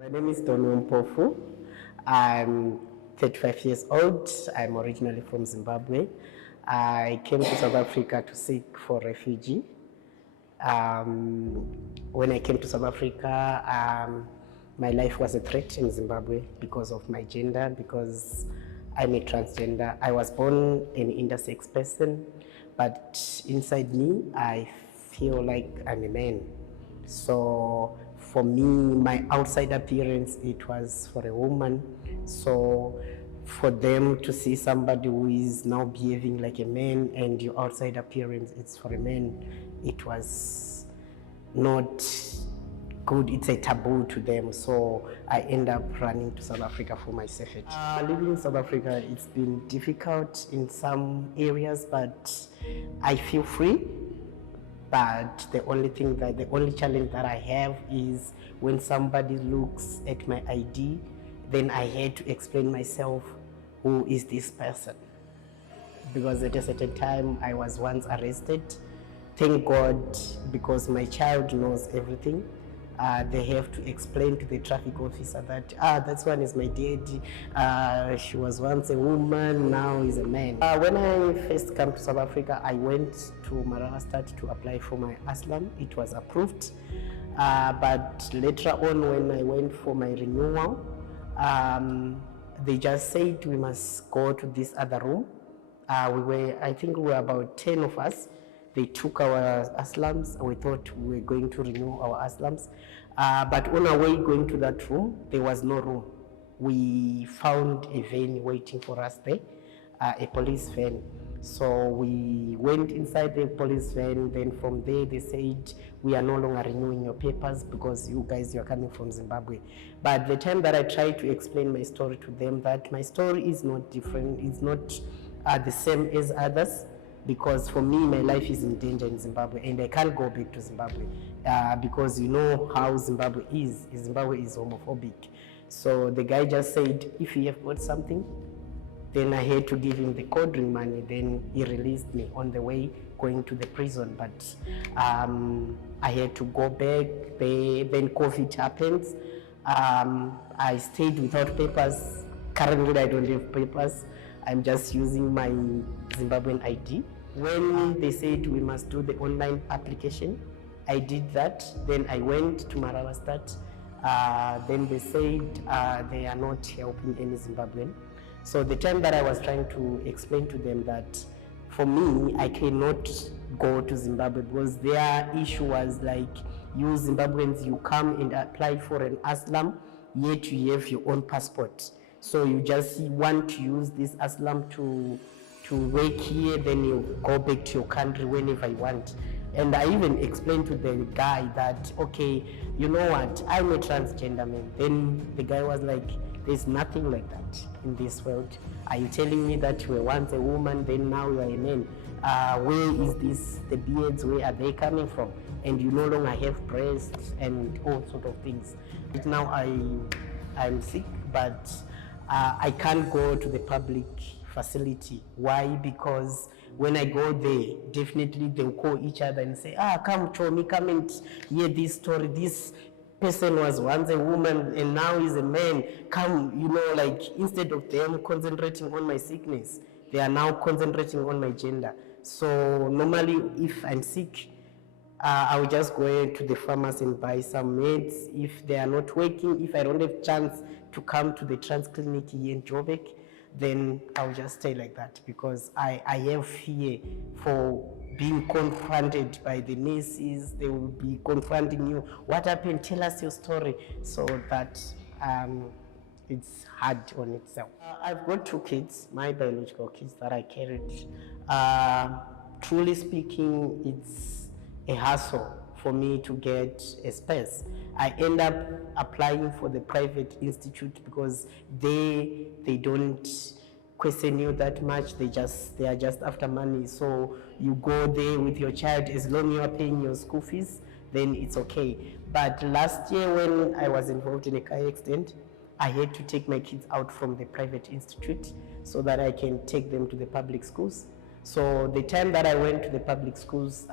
My name is Donwell. I'm 35 years old. I'm originally from Zimbabwe. I came to South Africa to seek for refugee. When I came to South Africa, my life was a threat in Zimbabwe because of my gender, because I'm a transgender. I was born an intersex person, but inside me, I feel like I'm a man. So for me, my outside appearance, it was for a woman. So for them to see somebody who is now behaving like a man and your outside appearance, it's for a man, it was not good. It's a taboo to them. So I end up running to South Africa for my safety. Living in South Africa, it's been difficult in some areas, but I feel free. But the only challenge that I have is when somebody looks at my ID, then I had to explain myself, who is this person? Because at a certain time I was once arrested. Thank God, because my child knows everything. They have to explain to the traffic officer that that one is my daddy. She was once a woman, now is a man. When I first came to South Africa, I went to Marabastad to apply for my asylum. It was approved, but later on, when I went for my renewal, they just said we must go to this other room. I think we were about 10 of us. They took our aslams. We thought we were going to renew our aslams. But on our way going to that room, there was no room. We found a van waiting for us there, a police van. So we went inside the police van. Then from there, they said, we are no longer renewing your papers because you guys, you're coming from Zimbabwe. But the time that I tried to explain my story to them, that my story is not different, it's not the same as others. Because for me, my life is in danger in Zimbabwe, and I can't go back to Zimbabwe because you know how Zimbabwe is. Zimbabwe is homophobic. So the guy just said, if you have got something, then I had to give him the coding money. Then he released me on the way going to the prison. But I had to go back. Then COVID happens. I stayed without papers. Currently, I don't have papers. I'm just using my Zimbabwean ID. When they said we must do the online application, I did that. Then I went to Marabastad. Then they said they are not helping any Zimbabwean. So the time that I was trying to explain to them that for me, I cannot go to Zimbabwe because their issue was like, you Zimbabweans, you come and apply for an asylum, yet you have your own passport. So you just want to use this asylum to work here, then you go back to your country whenever you want. And I even explained to the guy that, okay, you know what, I'm a transgender man. Then the guy was like, there's nothing like that in this world. Are you telling me that you were once a woman, then now you are a man? Where is this, the beards, where are they coming from? And you no longer have breasts and all sort of things. Right now I'm sick, but I can't go to the public facility. Why? Because when I go there, definitely they'll call each other and say, come show me, come and hear this story. This person was once a woman and now is a man. Come, like instead of them concentrating on my sickness, they are now concentrating on my gender. So normally if I'm sick, I will just go to the pharmacy and buy some meds. If they are not working, if I don't have chance to come to the trans clinic here in Joburg, then I'll just stay like that because I have fear for being confronted by the nurses. They will be confronting you. What happened? Tell us your story. So that it's hard on itself. I've got 2 kids, my biological kids that I carried. Truly speaking, it's a hassle for me to get a space. I end up applying for the private institute because they don't question you that much. They are just after money. So you go there with your child, as long as you are paying your school fees, then it's okay. But last year when I was involved in a car accident, I had to take my kids out from the private institute so that I can take them to the public schools. So the time that I went to the public schools,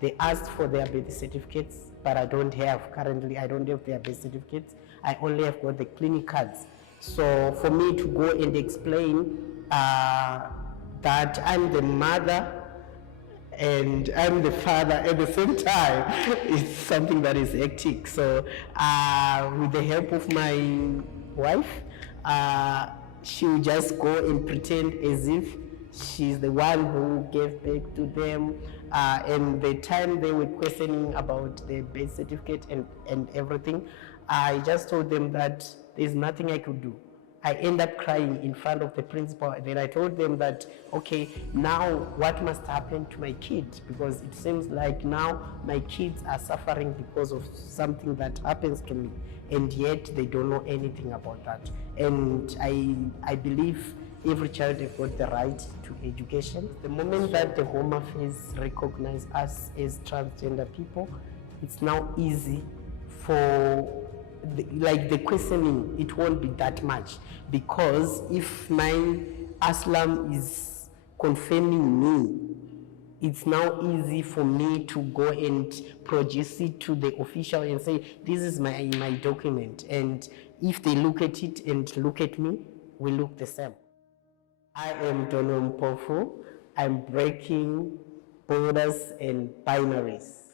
they asked for their birth certificates, but I don't have their birth certificates. I only have got the clinic cards. So for me to go and explain that I'm the mother and I'm the father at the same time, it's something that is hectic. So with the help of my wife, she'll just go and pretend as if she's the one who gave birth to them. And the time they were questioning about the birth certificate and everything, I just told them that there's nothing I could do. I end up crying in front of the principal. Then I told them that, okay, now what must happen to my kids? Because it seems like now my kids are suffering because of something that happens to me, and yet they don't know anything about that. And I believe every child has got the right to education. The moment that the Home Affairs recognize us as transgender people, it's now easy for the questioning. It won't be that much, because if my asylum is confirming me, it's now easy for me to go and produce it to the official and say, this is my document. And if they look at it and look at me, we look the same. I am Donwell. I'm breaking borders and binaries.